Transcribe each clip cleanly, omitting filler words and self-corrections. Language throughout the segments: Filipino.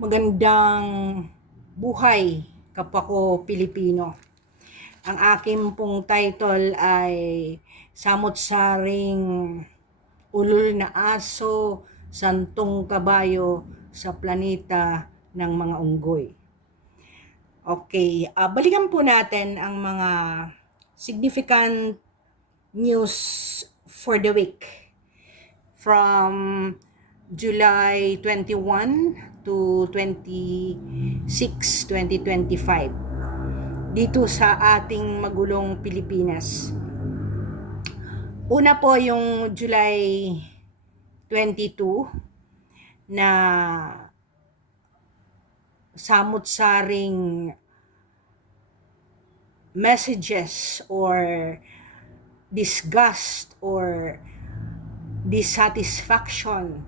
Magandang buhay, kapwa ko Pilipino. Ang aking pong title ay Samot-saring ulol na aso, santong kabayo sa planeta ng mga unggoy. Okay, balikan po natin ang mga significant news for the week from July 21 to 26, 2025 dito sa ating magulong Pilipinas. Una po yung July 22 na samut-saring messages or disgust or dissatisfaction,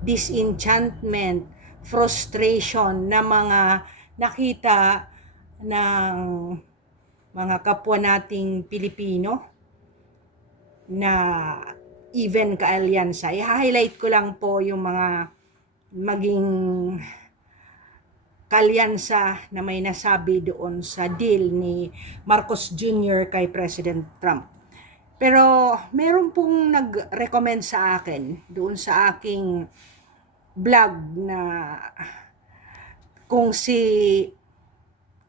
disenchantment, frustration na mga nakita ng mga kapwa nating Pilipino na even kaalyansa. I-highlight ko lang po yung mga maging kalyansa na may nasabi doon sa deal ni Marcos Jr. kay President Trump. Pero meron pong nag-recommend sa akin doon sa aking vlog na kung si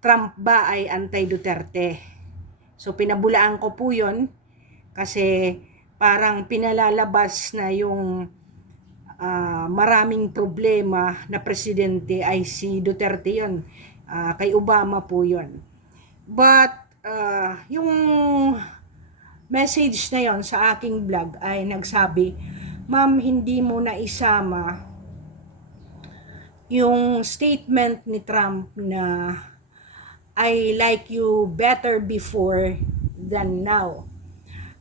Trump ba ay anti-Duterte. So pinabulaan ko po yun kasi parang pinalalabas na yung maraming problema na presidente ay si Duterte yun. Kay Obama po yun. But yung message na yon sa aking vlog ay nagsabi, "Ma'am, hindi mo na isama yung statement ni Trump na I like you better before than now."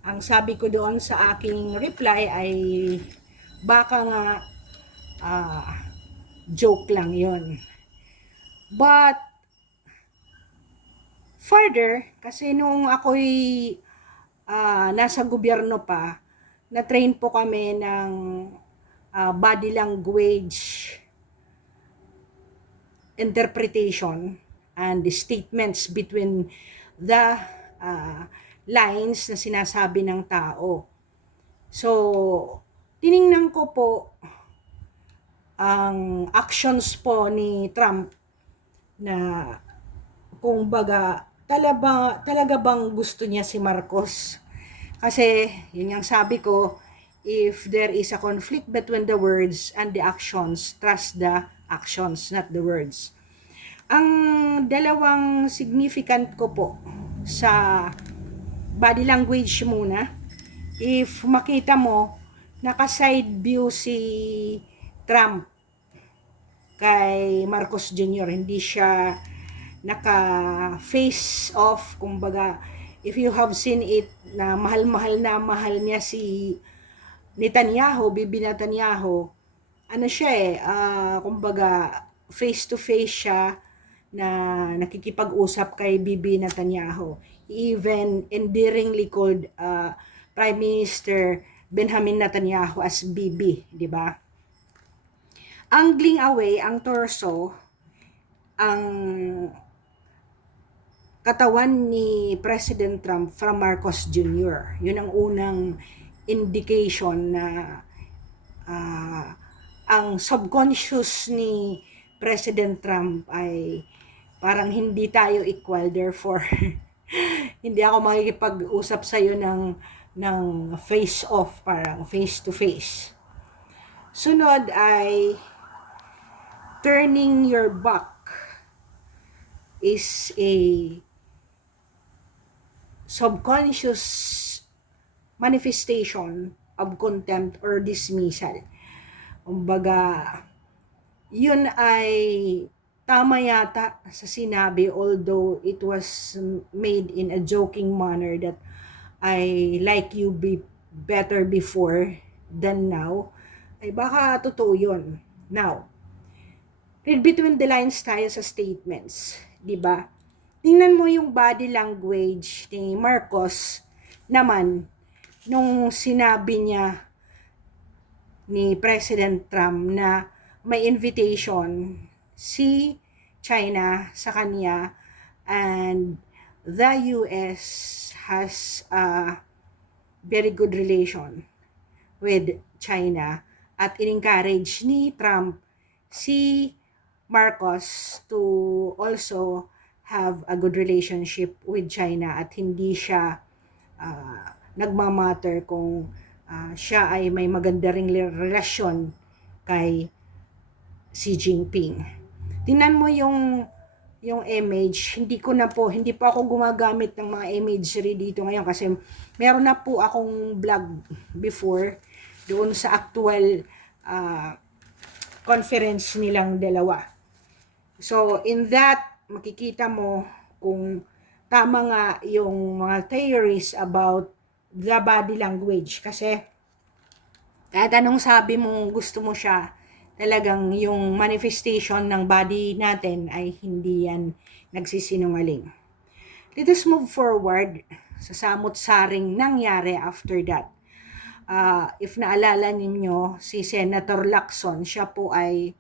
Ang sabi ko doon sa aking reply ay baka nga joke lang yon. But further, kasi nung ako'y nasa gobyerno pa, na-train po kami ng body language interpretation and the statements between the lines na sinasabi ng tao. So, tiningnan ko po ang actions po ni Trump na kung baga talaga bang gusto niya si Marcos. Kasi yun yung sabi ko, if there is a conflict between the words and the actions, trust the actions, not the words. Ang dalawang significant ko po sa body language muna, if makita mo, naka-side view si Trump kay Marcos Jr. Hindi siya naka-face off, kumbaga, if you have seen it, na mahal niya si Bibi Netanyahu, ano siya kumbaga, face to face siya na nakikipag-usap kay Bibi Netanyahu. He even endearingly called Prime Minister Benjamin Netanyahu as Bibi, di ba? Angling away ang torso, ang katawan ni President Trump from Marcos Jr. Yun ang unang indication na ang subconscious ni President Trump ay parang hindi tayo equal, therefore hindi ako makikipag-usap sa iyo ng face off, parang face to face. Sunod ay turning your back is a subconscious manifestation of contempt or dismissal. Kumbaga, yun ay tama yata sa sinabi, although it was made in a joking manner that I like you better before than now, ay baka totoo yun. Now, read between the lines tayo sa statements, di ba? Tingnan mo yung body language ni Marcos naman nung sinabi niya ni President Trump na may invitation si China sa kanya, and the US has a very good relation with China, at in-encourage ni Trump si Marcos to also have a good relationship with China, at hindi siya nagmamatter kung siya ay may maganda ring relasyon kay Xi Jinping. Tingnan mo yung image. Hindi pa ako gumagamit ng mga imagery dito ngayon kasi meron na po akong vlog before doon sa actual conference nilang dalawa. So in that, makikita mo kung tama nga yung mga theories about the body language, kasi kahit anong sabi mo gusto mo siya, talagang yung manifestation ng body natin ay hindi yan nagsisinungaling. Let us move forward sa samot-saring nangyari after that. If naalala ninyo, si Senator Lacson, siya po ay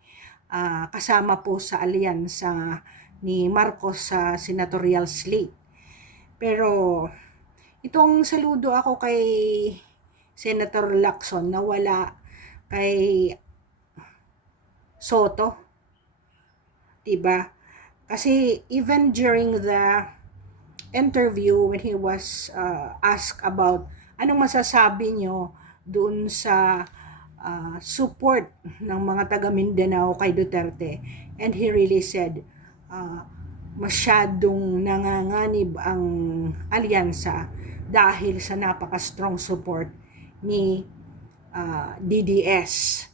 kasama po sa alyansa ni Marcos sa senatorial slate. Pero itong saludo ako kay Senator Lacson na wala kay Soto, diba? Kasi even during the interview when he was asked about anong masasabi nyo doon sa support ng mga taga Mindanao kay Duterte, and he really said masyadong nanganganib ang alyansa dahil sa napaka-strong support ni DDS.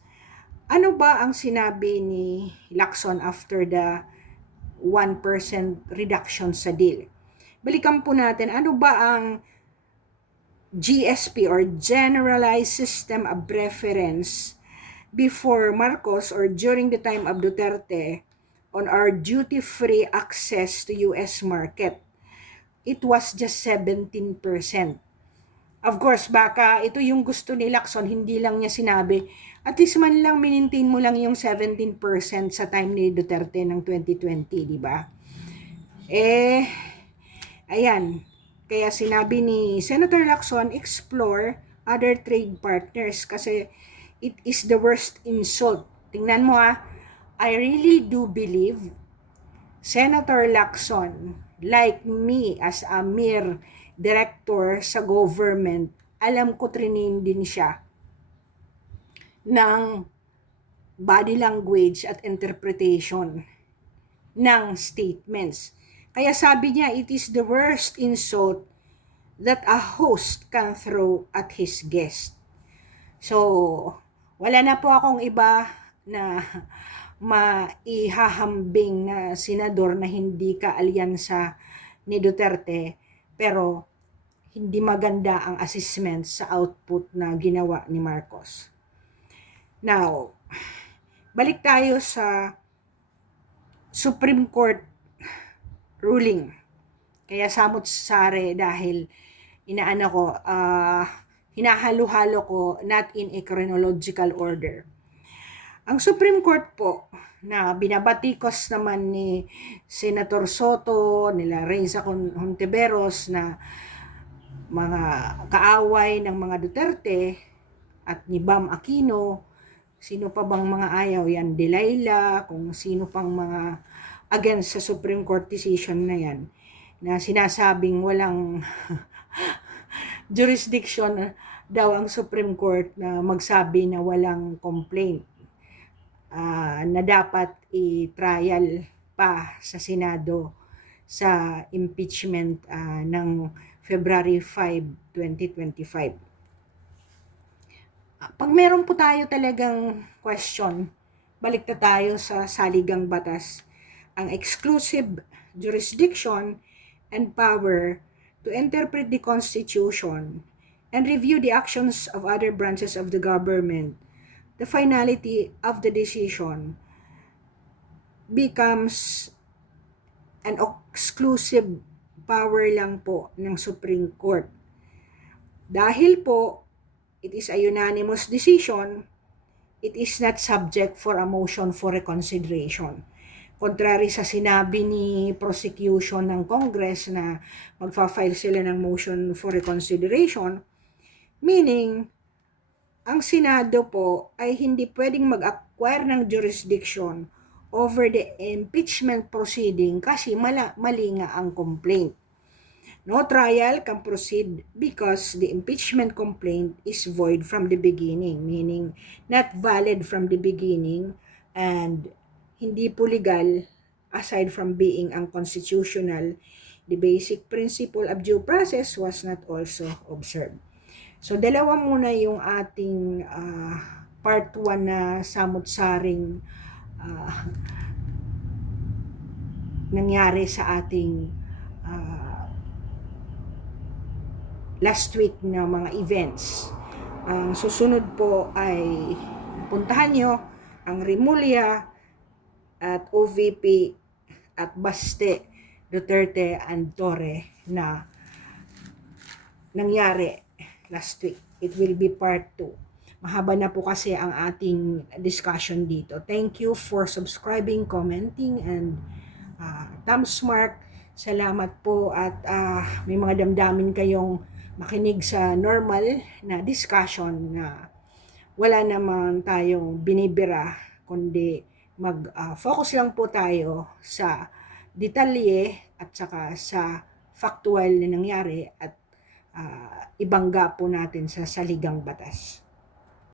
Ano ba ang sinabi ni Lacson after the 1% reduction sa deal? Balikan po natin, ano ba ang GSP or Generalized System of Preference before Marcos or during the time of Duterte on our duty-free access to US market? It was just 17%. Of course, baka ito yung gusto ni Lacson, hindi lang niya sinabi. At least man lang minintain mo lang yung 17% sa time ni Duterte ng 2020, di ba? Ayan. Kaya sinabi ni Senator Lacson, explore other trade partners kasi it is the worst insult. Tingnan mo I really do believe Senator Lacson, like me as a mere director sa government, alam ko training din siya ng body language at interpretation ng statements. Kaya sabi niya, it is the worst insult that a host can throw at his guest. So, wala na po akong iba na maihahambing na senador na hindi ka-alyansa ni Duterte, pero hindi maganda ang assessment sa output na ginawa ni Marcos. Now, balik tayo sa Supreme Court ruling. Kaya samot-sare dahil hinahalo-halo ko not in a chronological order. Ang Supreme Court po na binabatikos naman ni Senator Soto, nila Reza Hontiveros na mga kaaway ng mga Duterte at ni Bam Aquino, sino pa bang mga ayaw yan, Delilah, kung sino pang mga against sa Supreme Court decision na yan, na sinasabing walang jurisdiction daw ang Supreme Court na magsabi na walang complaint, na dapat i-trial pa sa Senado sa impeachment ng February 5, 2025. Pag meron po tayo talagang question, balik na tayo sa saligang batas. Ang exclusive jurisdiction and power to interpret the Constitution and review the actions of other branches of the government, the finality of the decision becomes an exclusive power lang po ng Supreme Court. Dahil po, it is a unanimous decision, it is not subject for a motion for reconsideration. contrary sa sinabi ni prosecution ng Congress na magfa-file sila ng motion for reconsideration, meaning ang Senado po ay hindi pwedeng mag-acquire ng jurisdiction over the impeachment proceeding kasi mali nga ang complaint. No trial can proceed because the impeachment complaint is void from the beginning, meaning not valid from the beginning and hindi po legal aside from being unconstitutional. The basic principle of due process was not also observed. So, dalawa muna yung ating part 1 na samut-saring nangyari sa ating last week na mga events. Ang susunod po ay puntahan nyo ang Rimulya at OVP at Baste, Duterte and Torre na nangyari last week. It will be part 2. Mahaba na po kasi ang ating discussion dito. Thank you for subscribing, commenting, and thumbs mark. Salamat po at may mga damdamin kayong makinig sa normal na discussion na wala naman tayong binibira, kundi mag-focus lang po tayo sa detalye at saka sa factual na nangyari at ibangga po natin sa saligang batas.